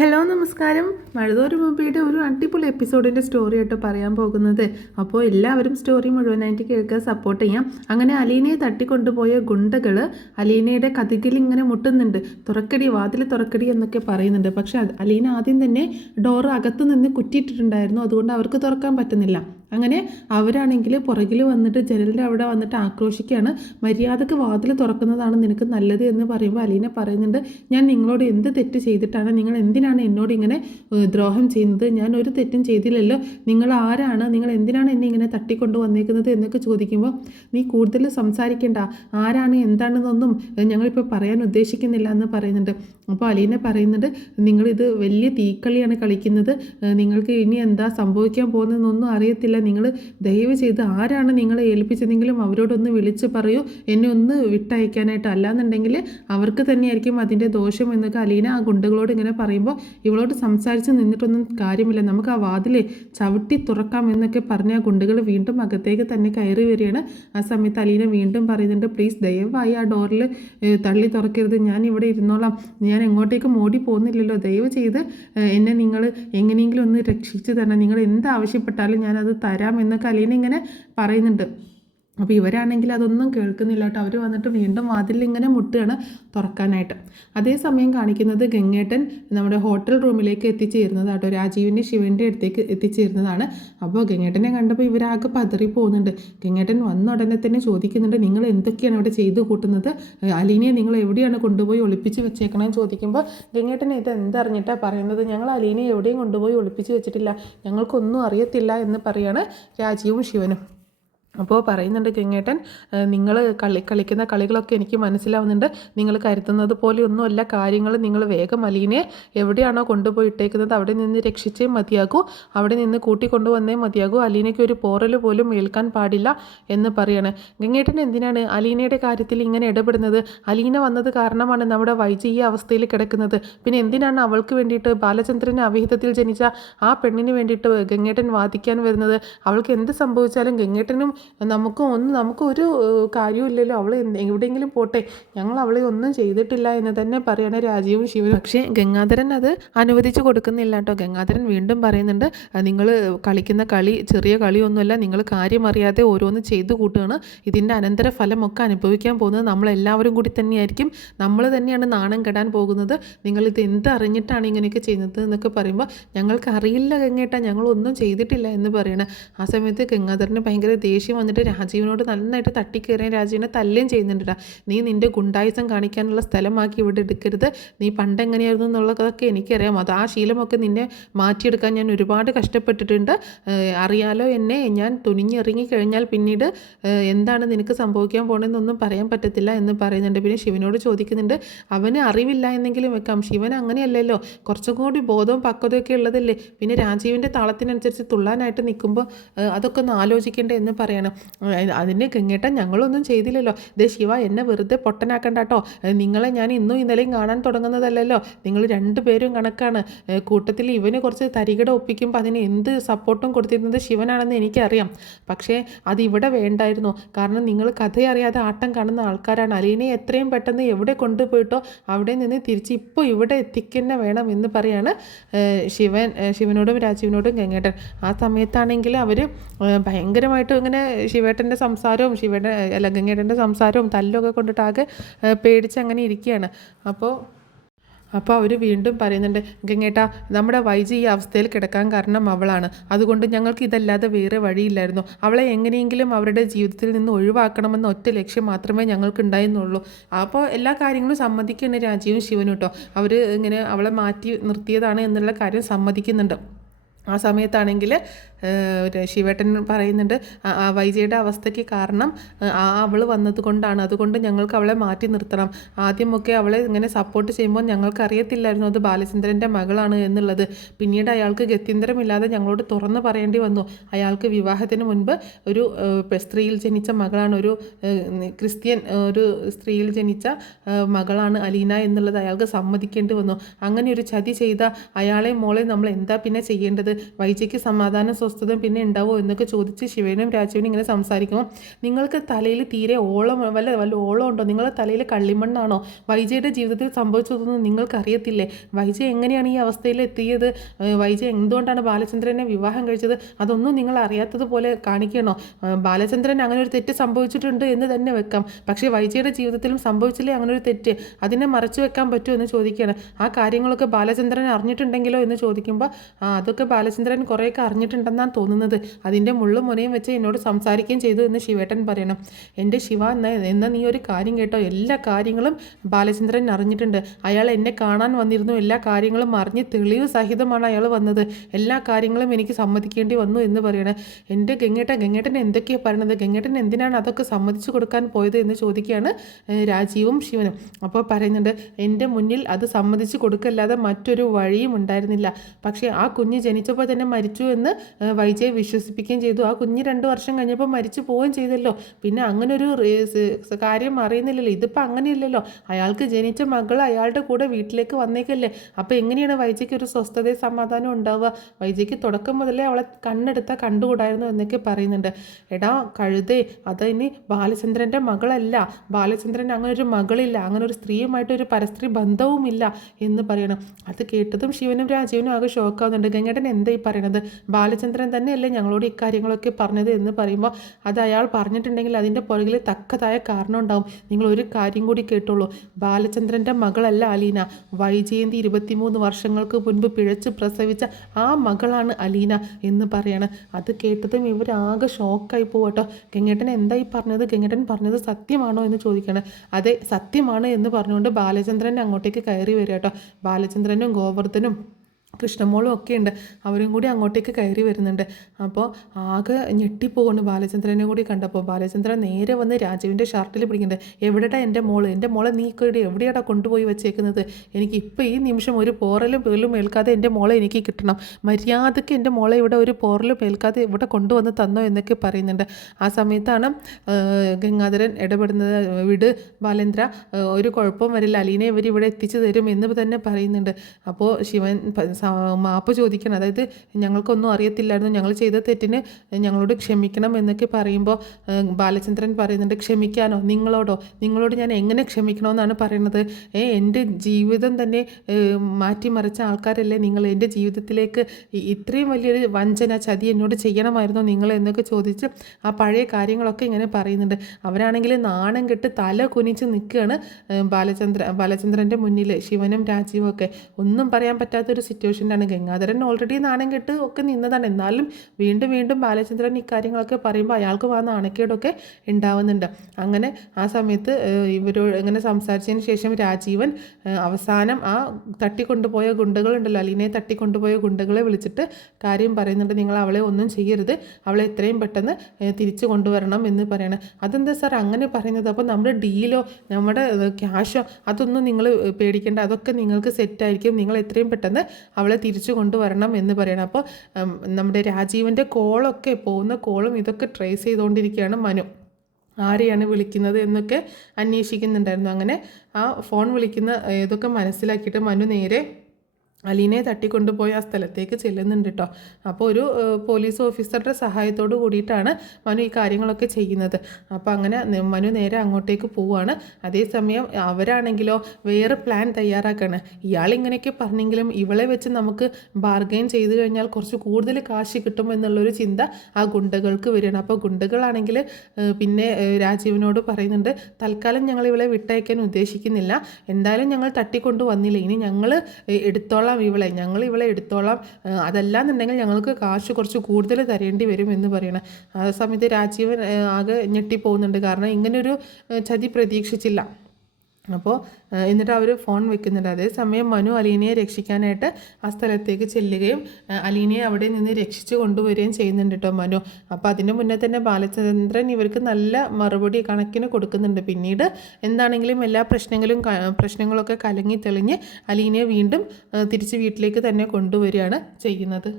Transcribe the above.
Hello നമസ്കാരം. മഴതോരു മൂവിയുടെ ഒരു അടിപൊളി എപ്പിസോഡിൻ്റെ സ്റ്റോറി ആയിട്ട് പറയാൻ പോകുന്നത്. അപ്പോൾ എല്ലാവരും സ്റ്റോറി മുഴുവനായിട്ട് കേൾക്കാൻ സപ്പോർട്ട് ചെയ്യാം. അങ്ങനെ അലീനയെ തട്ടിക്കൊണ്ടുപോയ ഗുണ്ടകൾ അലീനയുടെ കതികിൽ ഇങ്ങനെ മുട്ടുന്നുണ്ട്. തുറക്കടി, വാതിൽ തുറക്കടി എന്നൊക്കെ പറയുന്നുണ്ട്. പക്ഷെ അലീന ആദ്യം തന്നെ ഡോറ് അകത്തു നിന്ന് കുറ്റിയിട്ടിട്ടുണ്ടായിരുന്നു. അതുകൊണ്ട് അവർക്ക് തുറക്കാൻ പറ്റുന്നില്ല. അങ്ങനെ അവരാണെങ്കിൽ പുറകിൽ വന്നിട്ട് ജനലിൻ്റെ അവിടെ വന്നിട്ട് ആക്രോശിക്കുകയാണ്. മര്യാദക്ക് വാതിൽ തുറക്കുന്നതാണ് നിനക്ക് നല്ലത് എന്ന് പറയുമ്പോൾ അലീന പറയുന്നുണ്ട്, ഞാൻ നിങ്ങളോട് എന്ത് തെറ്റ് ചെയ്തിട്ടാണ്, നിങ്ങൾ എന്തിനാണ് എന്നോട് ഇങ്ങനെ ദ്രോഹം ചെയ്യുന്നത്? ഞാൻ ഒരു തെറ്റും ചെയ്തില്ലല്ലോ. നിങ്ങൾ ആരാണ്? നിങ്ങൾ എന്തിനാണ് എന്നെ ഇങ്ങനെ തട്ടിക്കൊണ്ട് വന്നേക്കുന്നത് എന്നൊക്കെ ചോദിക്കുമ്പോൾ, നീ കൂടുതൽ സംസാരിക്കേണ്ട, ആരാണ് എന്താണെന്നൊന്നും ഞങ്ങളിപ്പോൾ പറയാൻ ഉദ്ദേശിക്കുന്നില്ല എന്ന് പറയുന്നുണ്ട്. അപ്പോൾ അലീന പറയുന്നുണ്ട്, നിങ്ങളിത് വലിയ തീക്കളിയാണ് കളിക്കുന്നത്, നിങ്ങൾക്ക് ഇനി എന്താ സംഭവിക്കാൻ പോകുന്നതെന്നൊന്നും അറിയത്തില്ല. നിങ്ങൾ ദയവ് ചെയ്ത് ആരാണ് നിങ്ങളെ ഏൽപ്പിച്ചതെങ്കിലും അവരോടൊന്ന് വിളിച്ച് പറയൂ, എന്നെ ഒന്ന് വിട്ടയക്കാനായിട്ട്. അല്ലാന്നുണ്ടെങ്കിൽ അവർക്ക് തന്നെയായിരിക്കും അതിൻ്റെ ദോഷം എന്നൊക്കെ അലീന ആ ഗുണ്ടകളോട് ഇങ്ങനെ പറയുമ്പോൾ, ഇവളോട് സംസാരിച്ച് നിന്നിട്ടൊന്നും കാര്യമില്ല, നമുക്ക് ആ വാതിലെ ചവിട്ടി തുറക്കാം എന്നൊക്കെ പറഞ്ഞ് ആ ഗുണ്ടകൾ വീണ്ടും അകത്തേക്ക് തന്നെ കയറി വരികയാണ്. ആ സമയത്ത് അലീന വീണ്ടും പറയുന്നുണ്ട്, പ്ലീസ് ദയവായി ആ ഡോറിൽ തള്ളി തുറക്കരുത്, ഞാൻ ഇവിടെ ഇരുന്നോളാം, ഞാൻ എങ്ങോട്ടേക്കും ഓടി പോകുന്നില്ലല്ലോ, ദയവ് ചെയ്ത് എന്നെ നിങ്ങൾ എങ്ങനെയെങ്കിലും ഒന്ന് രക്ഷിച്ച് തരണം, നിങ്ങൾ എന്താവശ്യപ്പെട്ടാലും ഞാനത് തരാം എന്നൊക്കെ അലീന ഇങ്ങനെ പറയുന്നുണ്ട്. അപ്പോൾ ഇവരാണെങ്കിൽ അതൊന്നും കേൾക്കുന്നില്ല കേട്ടോ. അവർ വന്നിട്ട് വീണ്ടും വാതിലിങ്ങനെ മുട്ടുകയാണ് തുറക്കാനായിട്ട്. അതേസമയം കാണിക്കുന്നത് ഗംഗേട്ടൻ നമ്മുടെ ഹോട്ടൽ റൂമിലേക്ക് എത്തിച്ചേരുന്നത് കേട്ടോ. രാജീവിൻ്റെ ശിവൻ്റെ അടുത്തേക്ക് എത്തിച്ചേരുന്നതാണ്. അപ്പോൾ ഗംഗേട്ടനെ കണ്ടപ്പോൾ ഇവരാകെ പതറി പോകുന്നുണ്ട്. ഗംഗേട്ടൻ വന്ന ഉടനെ തന്നെ ചോദിക്കുന്നുണ്ട്, നിങ്ങൾ എന്തൊക്കെയാണ് ഇവിടെ ചെയ്തു കൂട്ടുന്നത്? അലീനയെ നിങ്ങൾ എവിടെയാണ് കൊണ്ടുപോയി ഒളിപ്പിച്ച് വെച്ചേക്കണമെന്ന് ചോദിക്കുമ്പോൾ ഗംഗേട്ടൻ ഇത് എന്തറിഞ്ഞിട്ടാണ് പറയുന്നത്? ഞങ്ങൾ അലീനയെ എവിടെയും കൊണ്ടുപോയി ഒളിപ്പിച്ച് വെച്ചിട്ടില്ല, ഞങ്ങൾക്കൊന്നും അറിയത്തില്ല എന്ന് പറയാണ് രാജീവും ശിവനും. അപ്പോൾ പറയുന്നുണ്ട് ഗംഗേട്ടൻ, നിങ്ങൾ കളിക്കുന്ന കളികളൊക്കെ എനിക്ക് മനസ്സിലാവുന്നുണ്ട്, നിങ്ങൾ കരുതുന്നത് പോലെയൊന്നുമല്ല കാര്യങ്ങൾ, നിങ്ങൾ വേഗം അലീനയെ എവിടെയാണോ കൊണ്ടുപോയി ഇട്ടേക്കുന്നത് അവിടെ നിന്ന് രക്ഷിച്ചേ മതിയാകൂ, അവിടെ നിന്ന് കൂട്ടിക്കൊണ്ടുവന്നേ മതിയാകൂ, അലീനയ്ക്ക് ഒരു പോറൽ പോലും ഏൽക്കാൻ പാടില്ല എന്ന് പറയാണ്. ഗംഗേട്ടൻ എന്തിനാണ് അലീനയുടെ കാര്യത്തിൽ ഇങ്ങനെ ഇടപെടുന്നത്? അലീന വന്നത് കാരണമാണ് നമ്മുടെ വൈജി ഈ അവസ്ഥയിൽ കിടക്കുന്നത്. പിന്നെ എന്തിനാണ് അവൾക്ക് വേണ്ടിയിട്ട്, ബാലചന്ദ്രന് അവിഹിതത്തിൽ ജനിച്ച ആ പെണ്ണിന് വേണ്ടിയിട്ട് ഗംഗേട്ടൻ വാദിക്കാൻ വരുന്നത്? അവൾക്ക് എന്ത് സംഭവിച്ചാലും ഗംഗേട്ടനും നമുക്കൊരു കാര്യമില്ലല്ലോ, അവൾ എവിടെയെങ്കിലും പോട്ടെ, ഞങ്ങൾ അവളെ ഒന്നും ചെയ്തിട്ടില്ല എന്ന് തന്നെ പറയണ രാജീവും ശിവനും. പക്ഷേ ഗംഗാധരൻ അത് അനുവദിച്ചു കൊടുക്കുന്നില്ല കേട്ടോ. ഗംഗാധരൻ വീണ്ടും പറയുന്നുണ്ട്, നിങ്ങൾ കളിക്കുന്ന കളി ചെറിയ കളിയൊന്നുമല്ല, നിങ്ങൾ കാര്യം അറിയാതെ ഓരോന്ന് ചെയ്തു കൂട്ടുകയാണ്, ഇതിൻ്റെ അനന്തരഫലമൊക്കെ അനുഭവിക്കാൻ പോകുന്നത് നമ്മളെല്ലാവരും കൂടി തന്നെയായിരിക്കും, നമ്മൾ തന്നെയാണ് നാണം കെടാൻ പോകുന്നത്, നിങ്ങളിത് എന്തറിഞ്ഞിട്ടാണ് ഇങ്ങനെയൊക്കെ ചെയ്യുന്നത് എന്നൊക്കെ പറയുമ്പോൾ, ഞങ്ങൾക്ക് അറിയില്ല ഗംഗേട്ട, ഞങ്ങളൊന്നും ചെയ്തിട്ടില്ല എന്ന് പറയണം. ആ സമയത്ത് ഗംഗാധരന് ഭയങ്കര ദേഷ്യം വന്നിട്ട് രാജീവിനോട് നന്നായിട്ട് തട്ടിക്കയറിയാൻ രാജീവിനെ തല്ലുകയും ചെയ്യുന്നുണ്ടാ. നീ നിൻ്റെ ഗുണ്ടായുസം കാണിക്കാനുള്ള സ്ഥലമാക്കി ഇവിടെ എടുക്കരുത്, നീ പണ്ട് എങ്ങനെയായിരുന്നു എന്നുള്ളതൊക്കെ എനിക്കറിയാം, അത് ആ ശീലമൊക്കെ നിന്നെ മാറ്റിയെടുക്കാൻ ഞാൻ ഒരുപാട് കഷ്ടപ്പെട്ടിട്ടുണ്ട്, അറിയാലോ എന്നെ, ഞാൻ തുനിഞ്ഞിറങ്ങി കഴിഞ്ഞാൽ പിന്നീട് എന്താണ് നിനക്ക് സംഭവിക്കാൻ പോകണമെന്നൊന്നും പറയാൻ പറ്റത്തില്ല എന്ന് പറയുന്നുണ്ട്. പിന്നെ ശിവനോട് ചോദിക്കുന്നുണ്ട്, അവന് അറിവില്ല എന്നെങ്കിലും വെക്കാം, ശിവൻ അങ്ങനെയല്ലല്ലോ, കുറച്ചും കൂടി ബോധവും പക്വതയൊക്കെ ഉള്ളതല്ലേ, പിന്നെ രാജീവിൻ്റെ താളത്തിനനുസരിച്ച് തുള്ളാനായിട്ട് നിൽക്കുമ്പോൾ അതൊക്കെ ഒന്ന് ആലോചിക്കേണ്ടേ എന്ന് പറയണം. അതിന് ഗംഗേട്ടൻ ഞങ്ങളൊന്നും ചെയ്തില്ലല്ലോ, ദേ ശിവ എന്നെ വെറുതെ പൊട്ടനാക്കണ്ട കേട്ടോ, നിങ്ങളെ ഞാൻ ഇന്നും ഇന്നലെയും കാണാൻ തുടങ്ങുന്നതല്ലല്ലോ, നിങ്ങൾ രണ്ടുപേരും കണക്കാണ്, കൂട്ടത്തിൽ ഇവന് കുറച്ച് തരികിട ഒപ്പിക്കുമ്പോൾ അതിന് എന്ത് സപ്പോർട്ടും കൊടുത്തിരുന്നത് ശിവനാണെന്ന് എനിക്കറിയാം, പക്ഷേ അതിവിടെ വേണ്ടായിരുന്നു, കാരണം നിങ്ങൾ കഥയറിയാതെ ആട്ടം കാണുന്ന ആൾക്കാരാണ്, അലീനയെ എത്രയും പെട്ടെന്ന് എവിടെ കൊണ്ടുപോയിട്ടോ അവിടെ നിന്ന് തിരിച്ച് ഇപ്പോൾ ഇവിടെ എത്തിക്കന്നെ വേണം എന്ന് പറയാണ് ശിവനോടും രാജീവിനോടും ഗംഗേട്ടൻ. ആ സമയത്താണെങ്കിൽ അവർ ഭയങ്കരമായിട്ട് ഇങ്ങനെ ശിവേട്ടൻ്റെ സംസാരവും ഗംഗേട്ടൻ്റെ സംസാരവും തല്ലൊക്കെ കൊണ്ടിട്ട് ആകെ പേടിച്ച് അങ്ങനെ ഇരിക്കുകയാണ്. അപ്പോൾ അവർ വീണ്ടും പറയുന്നുണ്ട്, ഗംഗേട്ട നമ്മുടെ വൈജി ഈ അവസ്ഥയിൽ കിടക്കാൻ കാരണം അവളാണ്, അതുകൊണ്ട് ഞങ്ങൾക്ക് ഇതല്ലാതെ വേറെ വഴിയില്ലായിരുന്നു, അവളെ എങ്ങനെയെങ്കിലും അവരുടെ ജീവിതത്തിൽ നിന്ന് ഒഴിവാക്കണമെന്ന ഒറ്റ ലക്ഷ്യം മാത്രമേ ഞങ്ങൾക്ക് ഉണ്ടായിരുന്നുള്ളൂ. അപ്പോൾ എല്ലാ കാര്യങ്ങളും സമ്മതിക്കുകയാണ് രാജീവും ശിവനും കേട്ടോ. അവർ ഇങ്ങനെ അവളെ മാറ്റി നിർത്തിയതാണ് എന്നുള്ള കാര്യം സമ്മതിക്കുന്നുണ്ട്. ആ സമയത്താണെങ്കിൽ ശിവേട്ടൻ പറയുന്നുണ്ട്, വൈജയുടെ അവസ്ഥയ്ക്ക് കാരണം അവൾ വന്നത് കൊണ്ടാണ്, അതുകൊണ്ട് ഞങ്ങൾക്ക് അവളെ മാറ്റി നിർത്തണം, ആദ്യമൊക്കെ അവളെ ഇങ്ങനെ സപ്പോർട്ട് ചെയ്യുമ്പോൾ ഞങ്ങൾക്ക് അറിയത്തില്ലായിരുന്നു അത് ബാലചന്ദ്രൻ്റെ മകളാണ് എന്നുള്ളത്, പിന്നീട് അയാൾക്ക് ഗത്യന്തരമില്ലാതെ ഞങ്ങളോട് തുറന്ന് പറയേണ്ടി വന്നു, അയാൾക്ക് വിവാഹത്തിന് മുൻപ് ഒരു സ്ത്രീയിൽ ജനിച്ച മകളാണ്, ഒരു ക്രിസ്ത്യൻ ഒരു സ്ത്രീയിൽ ജനിച്ച മകളാണ് അലീന എന്നുള്ളത് അയാൾക്ക് സമ്മതിക്കേണ്ടി വന്നു, അങ്ങനെ ഒരു ചതി ചെയ്ത അയാളെ മോളെ നമ്മൾ എന്താ പിന്നെ ചെയ്യേണ്ടത്, ചെയ്യുന്നത്, വൈജയ്ക്ക് സമാധാനം സ്വസ്ഥതയും പിന്നെ ഉണ്ടാവുമോ എന്നൊക്കെ ചോദിച്ച് ശിവനും രാജീവനും ഇങ്ങനെ സംസാരിക്കുമ്പോൾ നിങ്ങൾക്ക് തലയിൽ തീരെ വല്ല ഓളം ഉണ്ടോ? നിങ്ങളുടെ തലയിൽ കള്ളിമണ്ണാണോ? വൈജയുടെ ജീവിതത്തിൽ സംഭവിച്ചതൊന്നും നിങ്ങൾക്കറിയത്തില്ലേ? വൈജ എങ്ങനെയാണ് ഈ അവസ്ഥയിൽ എത്തിയത്? വൈജ എന്തുകൊണ്ടാണ് ബാലചന്ദ്രനെ വിവാഹം കഴിച്ചത്? അതൊന്നും നിങ്ങൾ അറിയാത്തതുപോലെ കാണിക്കണോ? ബാലചന്ദ്രൻ അങ്ങനെ ഒരു തെറ്റ് സംഭവിച്ചിട്ടുണ്ട് എന്ന് തന്നെ വെക്കാം, പക്ഷേ വൈജയുടെ ജീവിതത്തിലും സംഭവിച്ചില്ലേ അങ്ങനെ ഒരു തെറ്റ്? അതിനെ മറച്ചു വെക്കാൻ പറ്റുമോ എന്ന് ചോദിക്കുകയാണ്. ആ കാര്യങ്ങളൊക്കെ ബാലചന്ദ്രൻ അറിഞ്ഞിട്ടുണ്ടെങ്കിലോ എന്ന് ചോദിക്കുമ്പോൾ അതൊക്കെ ബാലചന്ദ്രൻ കുറേയൊക്കെ അറിഞ്ഞിട്ടുണ്ടെന്നാണ് തോന്നുന്നത്. അതിൻ്റെ മുള്ളും മുനയും വെച്ച് എന്നോട് സംസാരിക്കുകയും ചെയ്തു എന്ന് ശിവേട്ടൻ പറയണം. എൻ്റെ ശിവ എന്നാൽ നീ ഒരു കാര്യം കേട്ടോ, എല്ലാ കാര്യങ്ങളും ബാലചന്ദ്രൻ അറിഞ്ഞിട്ടുണ്ട്. അയാൾ എന്നെ കാണാൻ വന്നിരുന്നു, എല്ലാ കാര്യങ്ങളും അറിഞ്ഞ് തെളിവ് സഹിതമാണ് അയാൾ വന്നത്. എല്ലാ കാര്യങ്ങളും എനിക്ക് സമ്മതിക്കേണ്ടി വന്നു എന്ന് പറയണേ. എൻ്റെ ഗംഗേട്ടൻ എന്തൊക്കെയാണ് പറയണത്? ഗംഗേട്ടൻ എന്തിനാണ് അതൊക്കെ സമ്മതിച്ചു കൊടുക്കാൻ പോയത് എന്ന് ചോദിക്കുകയാണ് രാജീവും ശിവനും. അപ്പോൾ പറയുന്നുണ്ട്, എൻ്റെ മുന്നിൽ അത് സമ്മതിച്ചു കൊടുക്കല്ലാതെ മറ്റൊരു വഴിയും ഉണ്ടായിരുന്നില്ല. പക്ഷേ ആ കുഞ്ഞ് ജനിച്ചപ്പോൾ തന്നെ മരിച്ചു എന്ന് വൈജയെ വിശ്വസിപ്പിക്കുകയും ചെയ്തു. ആ കുഞ്ഞ് 2 വർഷം കഴിഞ്ഞപ്പോൾ മരിച്ചു പോവുകയും ചെയ്തല്ലോ. പിന്നെ അങ്ങനൊരു കാര്യം അറിയുന്നില്ലല്ലോ. ഇതിപ്പോൾ അങ്ങനെയില്ലല്ലോ. അയാൾക്ക് ജനിച്ച മകൾ അയാളുടെ കൂടെ വീട്ടിലേക്ക് വന്നേക്കല്ലേ. അപ്പോൾ എങ്ങനെയാണ് വൈജയ്ക്ക് ഒരു സ്വസ്ഥതയും സമാധാനം ഉണ്ടാവുക? വൈജയ്ക്ക് തുടക്കം മുതലേ അവളെ കണ്ടുകൂടായിരുന്നു എന്നൊക്കെ പറയുന്നുണ്ട്. എടാ കഴുതേ, അതിനി ബാലചന്ദ്രൻ്റെ മകളല്ല. ബാലചന്ദ്രൻ അങ്ങനെ ഒരു മകളില്ല, അങ്ങനെ ഒരു സ്ത്രീയുമായിട്ട് ഒരു പരസ്ത്രീ ബന്ധവുമില്ല എന്ന് പറയണം. അത് കേട്ടതും ശിവനും രാജീവനും ആകെ ഷോക്കാവുന്നുണ്ട്. ഗംഗേട്ടൻ എന്താ ഈ പറയണത്? ബാലചന്ദ്രൻ തന്നെയല്ലേ ഞങ്ങളോട് ഇക്കാര്യങ്ങളൊക്കെ പറഞ്ഞത് എന്ന് പറയുമ്പോൾ അത് അയാൾ പറഞ്ഞിട്ടുണ്ടെങ്കിൽ അതിൻ്റെ പുറകിൽ തക്കതായ കാരണം ഉണ്ടാവും. നിങ്ങൾ ഒരു കാര്യം കൂടി കേട്ടോളൂ, ബാലചന്ദ്രൻ്റെ മകളല്ല അലീന. വൈജയന്തി 23 വർഷങ്ങൾക്ക് മുൻപ് പിഴച്ച് പ്രസവിച്ച ആ മകളാണ് അലീന എന്ന് പറയാണ്. അത് കേട്ടതും ഇവരാകെ ഷോക്കായി പോകട്ടോ. ഗംഗേട്ടൻ എന്താ ഈ പറഞ്ഞത്? ഗംഗേട്ടൻ പറഞ്ഞത് സത്യമാണോ എന്ന് ചോദിക്കണം. അതെ, സത്യമാണ് എന്ന് പറഞ്ഞുകൊണ്ട് ബാലചന്ദ്രൻ അങ്ങോട്ടേക്ക് കയറി വരിക കേട്ടോ. ബാലചന്ദ്രനും ഗോവർദ്ധനും കൃഷ്ണമോളും ഒക്കെ ഉണ്ട്, അവരും കൂടി അങ്ങോട്ടേക്ക് കയറി വരുന്നുണ്ട്. അപ്പോൾ ആകെ ഞെട്ടിപ്പോകുന്നു ബാലചന്ദ്രനെ കൂടി കണ്ടപ്പോൾ. ബാലചന്ദ്രൻ നേരെ വന്ന് രാജുവിൻ്റെ ഷർട്ടിൽ പിടിക്കുന്നുണ്ട്. എവിടെടാ എൻ്റെ മോളെ നീ എവിടെയാടാ കൊണ്ടുപോയി വെച്ചേക്കുന്നത്? എനിക്ക് ഇപ്പോൾ ഈ നിമിഷം ഒരു പോറലും പേലും ഏൽക്കാതെ എൻ്റെ മോളെ എനിക്ക് കിട്ടണം. മര്യാദയ്ക്ക് എൻ്റെ മോളെ ഇവിടെ ഒരു പോറലും ഏൽക്കാതെ ഇവിടെ കൊണ്ടുവന്ന് തന്നോ എന്നൊക്കെ പറയുന്നുണ്ട്. ആ സമയത്താണ് ഗംഗാധരൻ ഇടപെടുന്നത്. വിട് ബാലേന്ദ്ര, ഒരു കുഴപ്പം വരില്ല, അലീനെ ഇവർ ഇവിടെ എത്തിച്ചു തരും എന്ന് തന്നെ പറയുന്നുണ്ട്. അപ്പോൾ ശിവൻ മാപ്പ് ചോദിക്കണം. അതായത് ഞങ്ങൾക്കൊന്നും അറിയത്തില്ലായിരുന്നു, ഞങ്ങൾ ചെയ്ത തെറ്റിന് ഞങ്ങളോട് ക്ഷമിക്കണം എന്നൊക്കെ പറയുമ്പോൾ ബാലചന്ദ്രൻ പറയുന്നുണ്ട്, ക്ഷമിക്കാനോ? നിങ്ങളോട് ഞാൻ എങ്ങനെ ക്ഷമിക്കണമെന്നാണ് പറയുന്നത്? എൻ്റെ ജീവിതം തന്നെ മാറ്റിമറിച്ച ആൾക്കാരല്ലേ നിങ്ങൾ? എൻ്റെ ജീവിതത്തിലേക്ക് ഇത്രയും വലിയൊരു വഞ്ചന ചതി എന്നോട് ചെയ്യണമായിരുന്നോ നിങ്ങൾ എന്നൊക്കെ ചോദിച്ച് ആ പഴയ കാര്യങ്ങളൊക്കെ ഇങ്ങനെ പറയുന്നുണ്ട്. അവരാണെങ്കിൽ നാണം കെട്ട് തല കുനിച്ച് നിൽക്കുകയാണ് ബാലചന്ദ്രൻ്റെ മുന്നിൽ. ശിവനും രാജീവും ഒക്കെ ഒന്നും പറയാൻ പറ്റാത്തൊരു സിറ്റുവേഷനാണ്. ഗംഗാധരൻ ഓൾറെഡി നാണം കെട്ട് ഒക്കെ നിന്നതാണ്. എന്നാലും വീണ്ടും ബാലചന്ദ്രൻ ഇക്കാര്യങ്ങളൊക്കെ പറയുമ്പോൾ അയാൾക്കും ആ നാണക്കേടൊക്കെ ഉണ്ടാവുന്നുണ്ട്. അങ്ങനെ ആ സമയത്ത് ഇവരോട് ഇങ്ങനെ സംസാരിച്ചതിന് ശേഷം രാജീവൻ അവസാനം ആ തട്ടിക്കൊണ്ടുപോയ ഗുണ്ടകളുണ്ടല്ലോ, അലീനയെ തട്ടിക്കൊണ്ടുപോയ ഗുണ്ടകളെ വിളിച്ചിട്ട് കാര്യം പറയുന്നുണ്ട്. നിങ്ങൾ അവളെ ഒന്നും ചെയ്യരുത്, അവളെ എത്രയും പെട്ടെന്ന് തിരിച്ചു കൊണ്ടുവരണം എന്ന് പറയണം. അതെന്താ സാർ അങ്ങനെ പറയുന്നത്? അപ്പോൾ നമ്മുടെ ഡീലോ നമ്മുടെ ക്യാഷോ അതൊന്നും നിങ്ങൾ പേടിക്കേണ്ട, അതൊക്കെ നിങ്ങൾക്ക് സെറ്റായിരിക്കും. നിങ്ങൾ എത്രയും പെട്ടെന്ന് അവളെ തിരിച്ചു കൊണ്ടുവരണം എന്ന് പറയണം. അപ്പോൾ നമ്മുടെ രാജീവൻ്റെ പോകുന്ന കോളും ഇതൊക്കെ ട്രേസ് ചെയ്തുകൊണ്ടിരിക്കുകയാണ് മനു. ആരെയാണ് വിളിക്കുന്നത് എന്നൊക്കെ അന്വേഷിക്കുന്നുണ്ടായിരുന്നു. അങ്ങനെ ആ ഫോൺ വിളിക്കുന്ന ഇതൊക്കെ മനസ്സിലാക്കിയിട്ട് മനു നേരെ അലീനയെ തട്ടിക്കൊണ്ടുപോയി ആ സ്ഥലത്തേക്ക് ചെല്ലുന്നുണ്ട് കേട്ടോ. അപ്പോൾ ഒരു പോലീസ് ഓഫീസറുടെ സഹായത്തോട് കൂടിയിട്ടാണ് മനു ഈ കാര്യങ്ങളൊക്കെ ചെയ്യുന്നത്. അപ്പോൾ അങ്ങനെ മനു നേരെ അങ്ങോട്ടേക്ക് പോവുകയാണ്. അതേസമയം അവരാണെങ്കിലോ വേറെ പ്ലാൻ തയ്യാറാക്കുകയാണ്. ഇയാളിങ്ങനെയൊക്കെ പറഞ്ഞെങ്കിലും ഇവളെ വെച്ച് നമുക്ക് ബാർഗെയിൻ ചെയ്ത് കഴിഞ്ഞാൽ കുറച്ച് കൂടുതൽ കാശ് കിട്ടും എന്നുള്ളൊരു ചിന്ത ആ ഗുണ്ടകൾക്ക് വരികയാണ്. അപ്പോൾ ഗുണ്ടകളാണെങ്കിൽ പിന്നെ രാജീവിനോട് പറയുന്നുണ്ട്, തൽക്കാലം ഞങ്ങൾ ഇവളെ വിട്ടയക്കാൻ ഉദ്ദേശിക്കുന്നില്ല, എന്തായാലും ഞങ്ങൾ തട്ടിക്കൊണ്ടു വന്നില്ല, ഇനി ഞങ്ങൾ ഞങ്ങൾ ഇവളെ എടുത്തോളാം, അതല്ലാന്നുണ്ടെങ്കിൽ ഞങ്ങൾക്ക് കാശ് കുറച്ച് കൂടുതൽ തരേണ്ടി വരും എന്ന് പറയണം. ആ സമയത്ത് രാജീവൻ ആകെ ഞെട്ടിപ്പോകുന്നുണ്ട്, കാരണം ഇങ്ങനൊരു ചതി പ്രതീക്ഷിച്ചില്ല. അപ്പോൾ എന്നിട്ട് അവർ ഫോൺ വെക്കുന്നുണ്ട്. അതേസമയം മനു അലീനയെ രക്ഷിക്കാനായിട്ട് ആ സ്ഥലത്തേക്ക് ചെല്ലുകയും അലീനയെ അവിടെ നിന്ന് രക്ഷിച്ച് കൊണ്ടുവരികയും ചെയ്യുന്നുണ്ട് കേട്ടോ മനു. അപ്പോൾ അതിന് മുന്നേ തന്നെ ബാലചന്ദ്രൻ ഇവർക്ക് നല്ല മറുപടി കണക്കിന് കൊടുക്കുന്നുണ്ട്. പിന്നീട് എന്താണെങ്കിലും എല്ലാ പ്രശ്നങ്ങളൊക്കെ കലങ്ങി തെളിഞ്ഞ് അലീനയെ വീണ്ടും തിരിച്ച് വീട്ടിലേക്ക് തന്നെ കൊണ്ടുവരികയാണ് ചെയ്യുന്നത്.